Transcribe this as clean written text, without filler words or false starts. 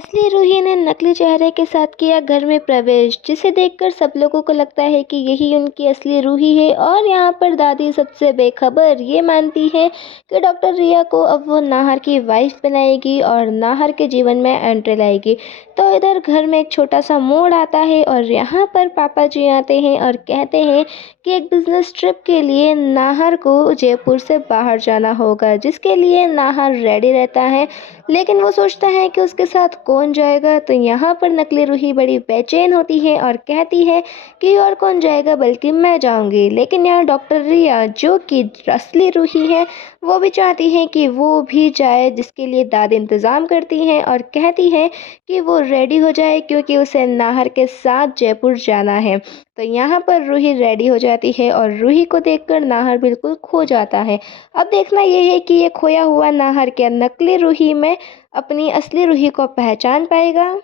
असली रूही ने नकली चेहरे के साथ किया घर में प्रवेश, जिसे देखकर सब लोगों को लगता है कि यही उनकी असली रूही है। और यहाँ पर दादी सबसे बेखबर ये मानती है कि डॉक्टर रिया को अब वो नाहर की वाइफ बनाएगी और नाहर के जीवन में एंट्री लाएगी। तो इधर घर में एक छोटा सा मोड़ आता है और यहाँ पर पापा जी आते हैं और कहते हैं कि एक बिजनेस ट्रिप के लिए नाहर को जयपुर से बाहर जाना होगा, जिसके लिए नाहर रेडी रहता है। लेकिन वो सोचता है कि उसके साथ कौन जाएगा। तो यहाँ पर नकली रूही बड़ी बेचैन होती है और कहती है कि और कौन जाएगा, बल्कि मैं जाऊंगी। लेकिन यहाँ डॉक्टर रिया, जो कि असली रूही है, वो भी चाहती है कि वो भी जाए, जिसके लिए दादी इंतज़ाम करती हैं और कहती है कि वो रेडी हो जाए क्योंकि उसे नाहर के साथ जयपुर जाना है। तो यहाँ पर रूही रेडी हो जाती है और रूही को देखकर नाहर बिल्कुल खो जाता है। अब देखना ये है कि ये खोया हुआ नाहर क्या नकली रूही में अपनी असली रूही को पहचान पाएगा।